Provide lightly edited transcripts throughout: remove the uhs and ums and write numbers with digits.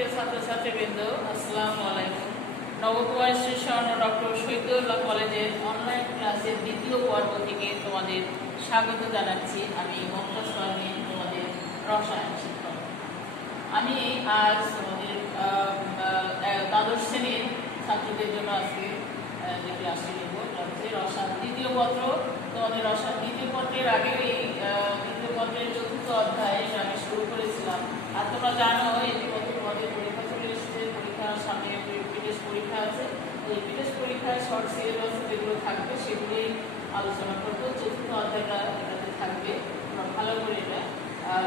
প্রিয় ছাত্রছাত্রীবৃন্দ, আসসালামু আলাইকুম। নবকুমার স্টেশন ও ডক্টর শহীদুল্লাহ কলেজের অনলাইন ক্লাসের দ্বিতীয় পর্ব থেকে তোমাদের স্বাগত জানাচ্ছি। আমি মমতাজ ফারহিন, তোমাদের রসায়ন শিক্ষক। আমি আজ তোমাদের দ্বাদশ শ্রেণীর ছাত্রদের জন্য আজকে যে ক্লাসটি নেব, এটা হচ্ছে রসায়ন দ্বিতীয় পত্র। তোমাদের রসায়ন দ্বিতীয় পত্রের আগে এই দ্বিতীয় পত্রের চতুর্থ অধ্যায় আমি শুরু করেছিলাম। আর তোমরা জানো ইতিমধ্যে তোমাদের পরীক্ষা চলে এসেছে, পরীক্ষার সামনে পিটেস পরীক্ষা আছে। এই পিটেস পরীক্ষায় শর্ট সিলেবাস যেগুলো থাকবে সেগুলোই আলোচনা করবো। চতুর্থ অধ্যায়টা এটাতে থাকবে, তোমরা ভালো করে এটা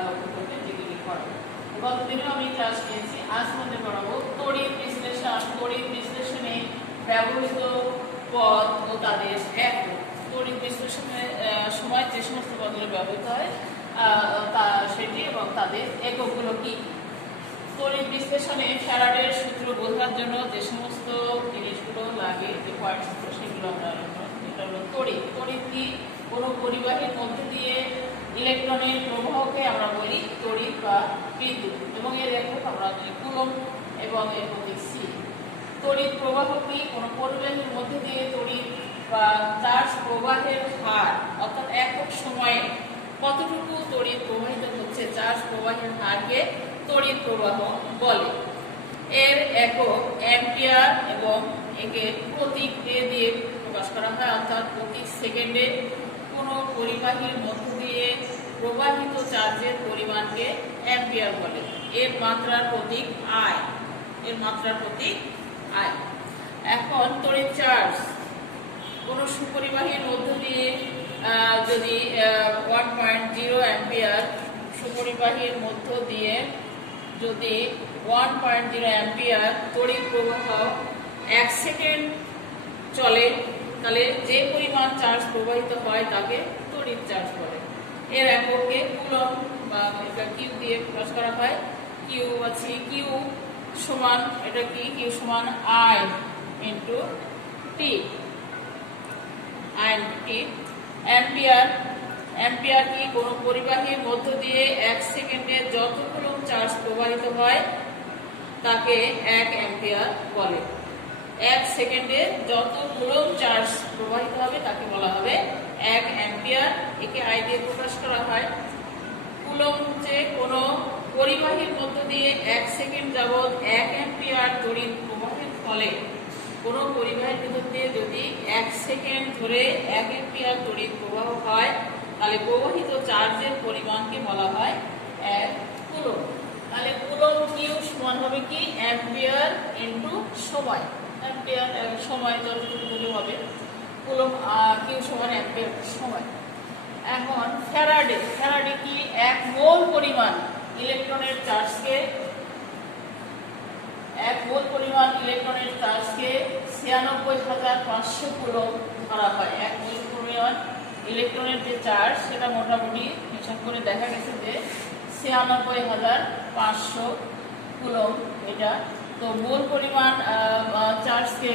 লক্ষ্য করবে, যেগুলি করো। গতদিনও আমি ক্লাস নিয়েছি, আজ মধ্যে পড়াবো তড়িৎ বিশ্লেষণ। তড়িৎ বিশ্লেষণে ব্যবহৃত পদ ও তাদের একক। তড়িৎ বিশ্লেষণের সময় যে সমস্ত পদগুলো ব্যবহৃত হয় তা সেটি এবং তাদের এককগুলো কি। তড়িৎ বিশ্লেষণে ফ্যারাডের সূত্র বোঝার জন্য যে সমস্ত জিনিসগুলো লাগে, যে পয়েন্টসগুলো, সেগুলো আমরা এটা হলো তড়িৎ। তড়িৎ কি? কোনো পরিবাহীর মধ্যে দিয়ে ইলেকট্রনের প্রবাহকে আমরা বলি তড়িৎ বা বিদ্যুৎ, এবং এর একক আমরা বলি কুলম্ব এবং এর প্রতীক সি। তড়িৎ প্রবাহ কি? কোনো পরিবাহীর মধ্যে দিয়ে তড়িৎ বা চার্জ প্রবাহের হার, অর্থাৎ একক সময়ে কতটুকু তড়িৎ প্রবাহিত হচ্ছে, চার্জ প্রবাহের হারকে তড়িৎ প্রবাহ বলে। এর একক অ্যাম্পিয়ার এবং একে প্রতীক দিয়ে প্রকাশ করা হয়, অর্থাৎ প্রতি সেকেন্ডে কোনো পরিবাহীর মধ্য দিয়ে প্রবাহিত চার্জের পরিমাণকে অ্যাম্পিয়ার বলে। এর মাত্রার প্রতীক আই। এর মাত্রার প্রতীক আই। এখন তড়িৎ চার্জ কোনো সুপরিবাহীর মধ্য দিয়ে যদি 1.0 অ্যাম্পিয়ার, সুপরিবাহীর মধ্য দিয়ে যদি 1.0 অ্যাম্পিয়ার তড়িৎ প্রবাহ 1 সেকেন্ড চলে, তাহলে যে পরিমাণ চার্জ প্রবাহিত হয় তাকে তড়িৎ চার্জ বলে। এর এককে কুলম্ব বা এটা কিউ দিয়ে প্রকাশ করা হয়। কিউ আছে, কিউ সমান, এটা কি? কিউ সমান I into T. Ampere. Ampere কি? কোনো পরিবাহীর মধ্য দিয়ে 1 সেকেন্ডে যত কুলম্ব চার্জ প্রবাহিত হয় তাকে 1 অ্যাম্পিয়ার বলে। 1 সেকেন্ডে যত কুলম্ব চার্জ প্রবাহিত হবে তাকে বলা হবে 1 অ্যাম্পিয়ার। একে আই দিয়ে প্রকাশ করা হয়। কুলম্ব যে কোনো পরিবাহীর মধ্য দিয়ে 1 সেকেন্ড যাবৎ 1 অ্যাম্পিয়ার তড়িৎ প্রবাহের ফলে কোনো পরিবাহীর ভিতর দিয়ে যদি 1 সেকেন্ড ধরে 1 অ্যাম্পিয়ার তড়িৎ প্রবাহ হয়, তাহলে প্রবাহিত চার্জের পরিমাণকে বলা হয় 1 কুলম্ব। তাহলে কুলম্ব কিউ সমান হবে কি? অ্যাম্পিয়ার ইন্টু সময়। অ্যাম্পিয়ার সময় যতটুকু হলে হবে, কুলম্ব কিউ সমান অ্যাম্পিয়ার সময়। এখন ফ্যারাডে। ফ্যারাডে কি? 1 মোল পরিমাণ ইলেকট্রনের চার্জকে 1 মোল পরিমাণ ইলেকট্রনের চার্জকে 96,500 কুলম্ব ধরা হয়। 1 মোল পরিমাণ ইলেকট্রনের যে চার্জ, সেটা মোটামুটি হিসাব করে দেখা গেছে যে 96,500 কুলম্ব এটা। তো মোল পরিমাণ চার্জকে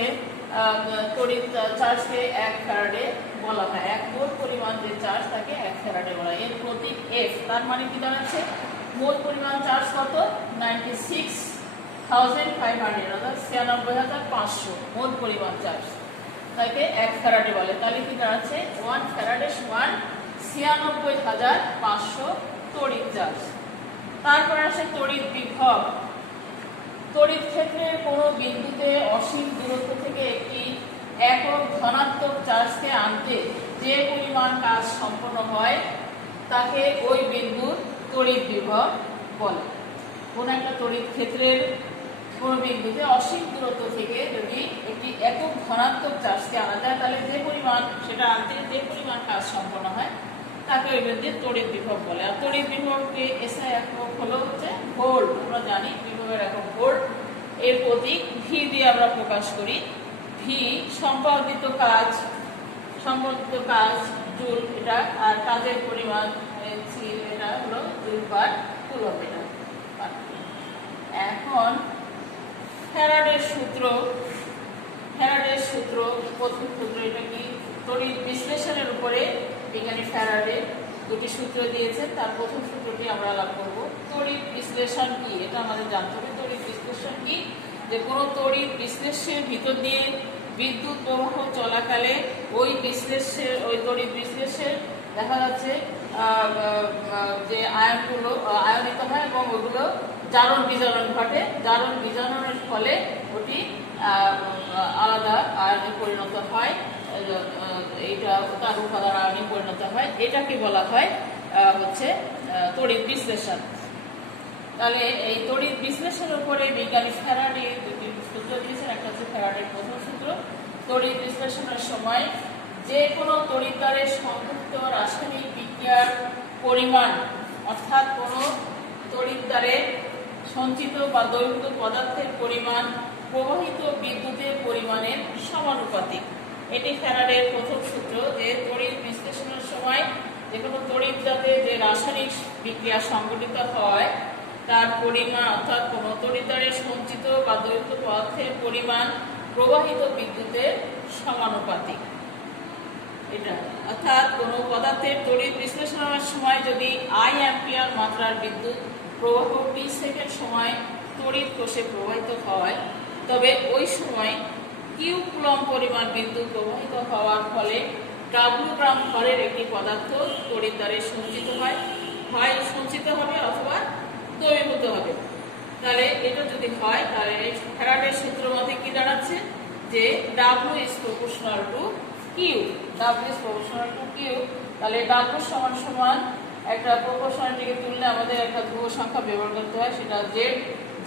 তড়িৎ চার্জকে 1 ফ্যারাডে বলা হয়। 1 মোল পরিমাণ যে চার্জ তাকে 1 ফ্যারাডে বলা হয়। এর প্রতীক এফ। তার মানে কি দাঁড়াচ্ছে? মোল পরিমাণ চার্জ কত? 96,500, অর্থাৎ 96,500 মোল পরিমাণ চার্জ, তাকে 1 ফ্যারাডে বলে। তাহলে কি দাঁড়াচ্ছে? 1 ফ্যারাডে সমান 96,500 তড়িৎ চার্জ। তারপর আসে তড়িৎ বিভব। তড়িৎ ক্ষেত্রের কোনো বিন্দুতে অসীম দূরত্ব থেকে একটি একক ধনাত্মক চার্জকে আনতে যে পরিমাণ কাজ সম্পন্ন হয় তাকে ওই বিন্দুর তড়িৎ বিভব বলে। কোন একটা তড়িৎ ক্ষেত্রের কোনো বিন্দুতে অসীম দূরত্ব থেকে যদি একটি একক ধনাত্মক চার্জকে আনা যায়, তাহলে যে পরিমাণ সেটা আনতে যে পরিমাণ কাজ সম্পন্ন হয় তাকে ওই বিন্দুর তড়িৎ বিভব বলে। আর তড়িৎ বিভবকে এসআই একক হলো হচ্ছে ভোল্ট। আমরা জানি বিভবের একক ভোল্ট। এর প্রতীক ভি দিয়ে আমরা প্রকাশ করি। ভি সম্পাদিত কাজ জুল এটা, আর কাজের পরিমাণ এটা হলো জুল পার কুলম্ব এটা। এখন ফ্যারাডের সূত্র। ফ্যারাডের সূত্র, প্রথম সূত্র এটা কি? তড়িৎ বিশ্লেষণের উপরে বিজ্ঞানী ফ্যারাডে দুটি সূত্র দিয়েছেন। তার প্রথম সূত্রটি আমরা আলাপ করব। তড়িৎ বিশ্লেষণ কি এটা আমাদের জানতে হবে। তড়িৎ বিশ্লেষণ কি, যে কোনো তড়িৎ বিশ্লেষ্যের ভিতর দিয়ে বিদ্যুৎ প্রবাহ চলাকালে ওই তড়িৎ বিশ্লেষ্যের দেখা যাচ্ছে যে আয়নগুলো আয়নিত হয় এবং ওগুলো জারণ বিজারণ ঘটে। জারণ বিজারণের ফলে ওটি আলাদা আয়নে পরিণত হয়, এইটা তার উপাদান আয়নে পরিণত হয়। এটাকে বলা হয় হচ্ছে তড়িৎ বিশ্লেষণ। তাহলে এই তড়িৎ বিশ্লেষণের উপরে বিজ্ঞানী ফ্যারাডে দুটি সূত্র দিয়েছেন। একটা হচ্ছে ফ্যারাডের প্রথম সূত্র, তড়িৎ বিশ্লেষণের সময় যে কোনো তড়িৎদ্বারের সংযুক্ত রাসায়নিক বিক্রিয়ার পরিমাণ, অর্থাৎ কোনো তড়িৎদ্বারে সঞ্চিত বা দ্রবীভূত পদার্থের পরিমাণ প্রবাহিত বিদ্যুতের পরিমাণের সমানুপাতিক। এটি ফ্যারাডের প্রথম সূত্র, যে তড়িৎ বিশ্লেষণের সময় যে কোনো তড়িৎদ্বারে যে রাসায়নিক বিক্রিয়া সংঘটিত হয় তার পরিমাণ, অর্থাৎ কোনো তড়িৎদ্বারে সঞ্চিত বা দ্রবীভূত পদার্থের পরিমাণ প্রবাহিত বিদ্যুতের সমানুপাতিক। এটা অর্থাৎ কোনো পদার্থের তড়িৎ বিশ্লেষণের সময় যদি আই অ্যাম্পিয়ার মাত্রার বিদ্যুৎ প্রবাহ টি সেকেন্ড সময় তড়িৎ কোষে প্রবাহিত হয়, তবে ওই সময় কিউ কুলম্ব পরিমাণ বিদ্যুৎ প্রবাহিত হওয়ার ফলে ডাব্লু গ্রাম ভরের একটি পদার্থ তড়িৎদ্বারে সঞ্চিত হয় সঞ্চিত হবে অথবা দ্রবীভূত হবে। তাহলে এটা যদি হয় তাহলে ফ্যারাডের সূত্র মতে কি দাঁড়াচ্ছে, যে W is proportional to Q. W is proportional to Q. তাহলে ডাব্লু সমান সমান একটা প্রপোর্শনালিটিকে তুললে আমাদের একটা ধ্রুব সংখ্যা ব্যবহার করতে হয়, সেটা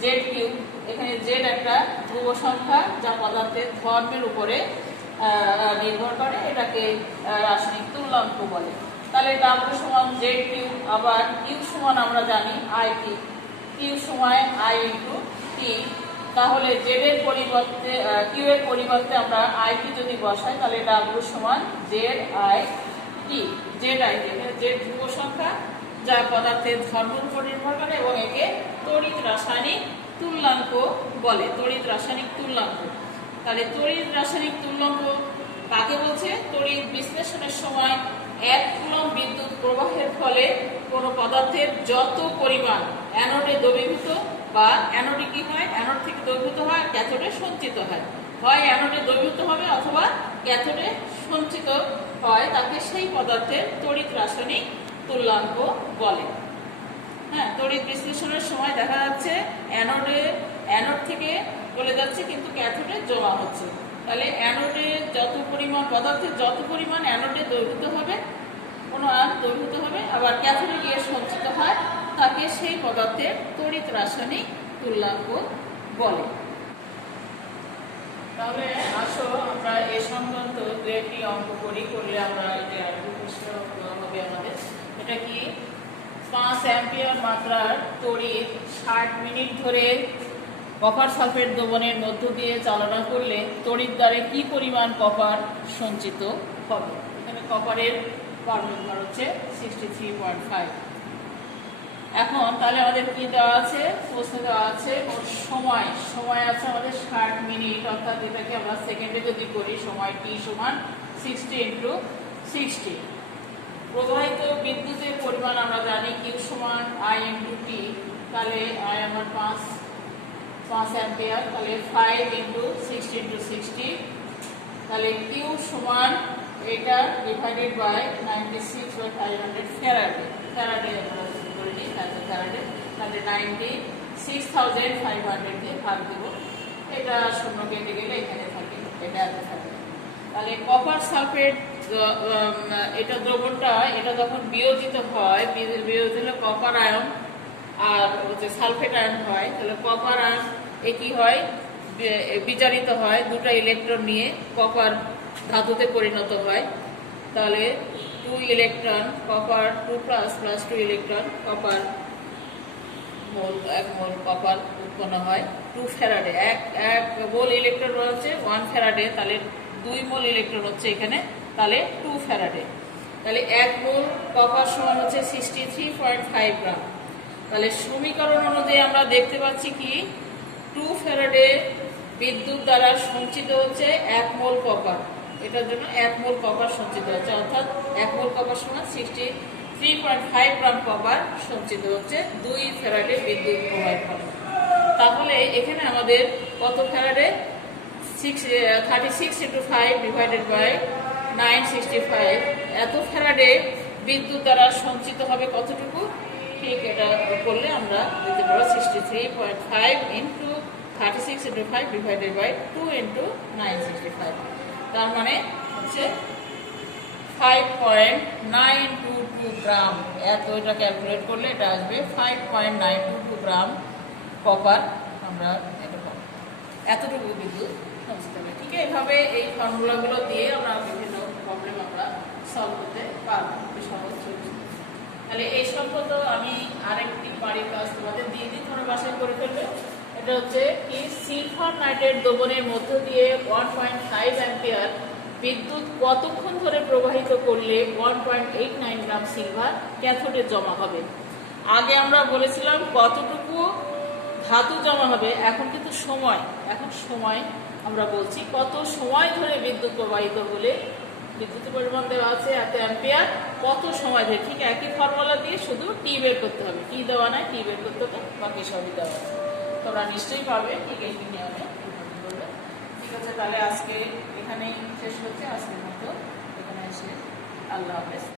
জেড কিউ। এখানে জেড একটা ধ্রুব সংখ্যা যা পদার্থের ধর্মের উপরে নির্ভর করে, এটাকে রাসায়নিক তুল্যাঙ্ক বলে। তাহলে ডাব্লু সমান জেড কিউ, আবার কিউ সমান আমরা জানি আই টি, কিউ সমান আই ইন্টু টি। তাহলে জেড এর পরিবর্তে কিউ এর পরিবর্তে আমরা আই টি যদি বসাই, তাহলে ডাব্লু সমান Z I T. Z I T Z ধ্রুব সংখ্যা যা পদার্থের ধর্মের উপর নির্ভর করে এবং একে তড়িৎ রাসায়নিক তুল্যাঙ্ক বলে, তড়িৎ রাসায়নিক তুল্যাঙ্ক। তাহলে তড়িৎ রাসায়নিক তুল্যাঙ্ক কাকে বলছে? তড়িৎ বিশ্লেষণের সময় 1 কুলম্ব বিদ্যুৎ প্রবাহের ফলে কোনো পদার্থের যত পরিমাণ অ্যানোডে দ্রবীভূত বা অ্যানোডে কি হয়, অ্যানোড থেকে দ্রবীভূত হয়, ক্যাথোডে সঞ্চিত হয়। হয় অ্যানোডে দ্রবীভূত হবে অথবা ক্যাথোডে সঞ্চিত হয়, তাকে সেই পদার্থের তড়িৎ রাসায়নিক তুল্যাঙ্ক বলে। হ্যাঁ, তড়িৎ বিশ্লেষণের সময় দেখা যাচ্ছে অ্যানোড থেকে চলে যাচ্ছে কিন্তু ক্যাথোডে জমা হচ্ছে। তাহলে অ্যানোডে যত পরিমাণ পদার্থের যত পরিমাণ অ্যানোডে দ্রবীভূত হবে, কোনো আয়ন দ্রবীভূত হবে, আবার ক্যাথোডে গিয়ে সঞ্চিত হয়, তাকে সেই পদার্থের তড়িৎ রাসায়নিক তুল্যাঙ্ক বলে। তাহলে আসো আমরা এ সংক্রান্ত দু একটি অঙ্ক করলে আমরা এটা আরেকটু পরিষ্কার হবে আমাদের। এটা কি, 5 অ্যাম্পিয়ার মাত্রার তড়িৎ 60 মিনিট ধরে কপার সালফেট দ্রবণের মধ্য দিয়ে চালনা করলে তড়িৎদ্বারে কি পরিমাণ কপার সঞ্চিত হবে। এখানে কপারের পারমিট হচ্ছে 63.5। এখন তাহলে আমাদের কি দেওয়া আছে, প্রশ্ন দেওয়া আছে সময় আছে আমাদের 60 মিনিট, অর্থাৎ এটাকে আমরা সেকেন্ডে যদি করি, সময় টি সমান 60 × 60। প্রবাহিত বিদ্যুতের পরিমাণ আমরা জানি কিউ সমান আই ইন্টু টি। তাহলে আই আমার 5 অ্যাম্পিয়ার, তাহলে 5 × 60 × 60। তাহলে কিউ সমান এটা ডিভাইডেড বাই 96/500 ফ্যারাডে আমরা করে নিই, ফ্যারাডে। তাহলে 96,500 দিয়ে ভাগ দেবো, এটা শূন্য কেটে গেলে এখানে থাকে, এটা এত থাকে। তাহলে কপার সালফেট এটা দ্রবণটা এটা যখন বিয়োজিত হয়, বিয়োজিত হলে কপার আয়ন আর হচ্ছে সালফেট আয়ন হয়। তাহলে কপার আয়ন কি হয়, বিজারিত হয়, দুটো ইলেকট্রন নিয়ে কপার ধাতুতে পরিণত হয়। তাহলে 2 ইলেকট্রন কপার 2+ 2 ইলেকট্রন কপার মোল 1 মোল কপার উৎপন্ন হয় 2 ফ্যারাডে। এক মোল ইলেকট্রন হচ্ছে 1 ফ্যারাডে, তাহলে 2 মোল ইলেকট্রন হচ্ছে এখানে, তাহলে 2 ফ্যারাডে। তাহলে 1 মোল কপার সমান হচ্ছে 63.5 গ্রাম। তাহলে সমীকরণ অনুযায়ী আমরা দেখতে পাচ্ছি কি, 2 ফ্যারাডে বিদ্যুৎ দ্বারা সঞ্চিত হচ্ছে 1 মোল কপার। এটার জন্য 1 মোল কপার সঞ্চিত হচ্ছে, অর্থাৎ 1 মোল কপার সমান 63.5 গ্রাম কপার সঞ্চিত হচ্ছে 2 ফ্যারাডে বিদ্যুৎ প্রবাহের ফলে। তাহলে এখানে আমাদের কত ফ্যারাডে 36 × 5 ডিভাইডেড বাই 965 এত ফ্যারাডে বিদ্যুৎ দ্বারা সঞ্চিত হবে কতটুকু? ঠিক এটা করলে আমরা দিতে পারবো 63.5 ইন্টু 36 × 5 ডিভাইডেড বাই 2 ইন্টু 965, তার মানে হচ্ছে 5.922 গ্রাম। এত এটা ক্যালকুলেট করলে এটা আসবে 5.922 গ্রাম কপার আমরা এটা পাবো, এতটুকু বিদ্যুৎ সঞ্চিত হবে। ঠিক এইভাবে এই ফর্মুলাগুলো দিয়ে আমরা বিভিন্ন প্রবলেম আমরা সলভ করতে পারবো সহজ। তাহলে এই সম্পর্ক আমি আরেকটি বাড়ির কাজ তোমাদের দিয়ে দিই, তোমরা বাসায় করে ফেলবে। এটা হচ্ছে কি, সিলভার নাইট্রেট দ্রবণের মধ্য দিয়ে 1.5 অ্যাম্পিয়ার বিদ্যুৎ কতক্ষণ ধরে প্রবাহিত করলে 1.89 গ্রাম সিলভার ক্যাথোডে জমা হবে। আগে আমরা বলেছিলাম কতটুকু ধাতু জমা হবে, এখন কিন্তু এখন সময় আমরা বলছি কত সময় ধরে বিদ্যুৎ প্রবাহিত হলে, বিদ্যুতের পরিমাণ দেওয়া আছে এত অ্যাম্পিয়ার, কত সময় ধরে। ঠিক একই ফর্মুলা দিয়ে শুধু টি বের করতে হবে, টি দেওয়া নাই, টি বের করতে হবে, বাকি সবই দেওয়া আছে, তোমরা নিশ্চয়ই পাবে। ঠিক এই নিয়মে করবে। ঠিক আছে, তাহলে আজকে এখানেই শেষ হচ্ছে, আজকের মতো এখানে শেষ। আল্লাহ হাফেজ।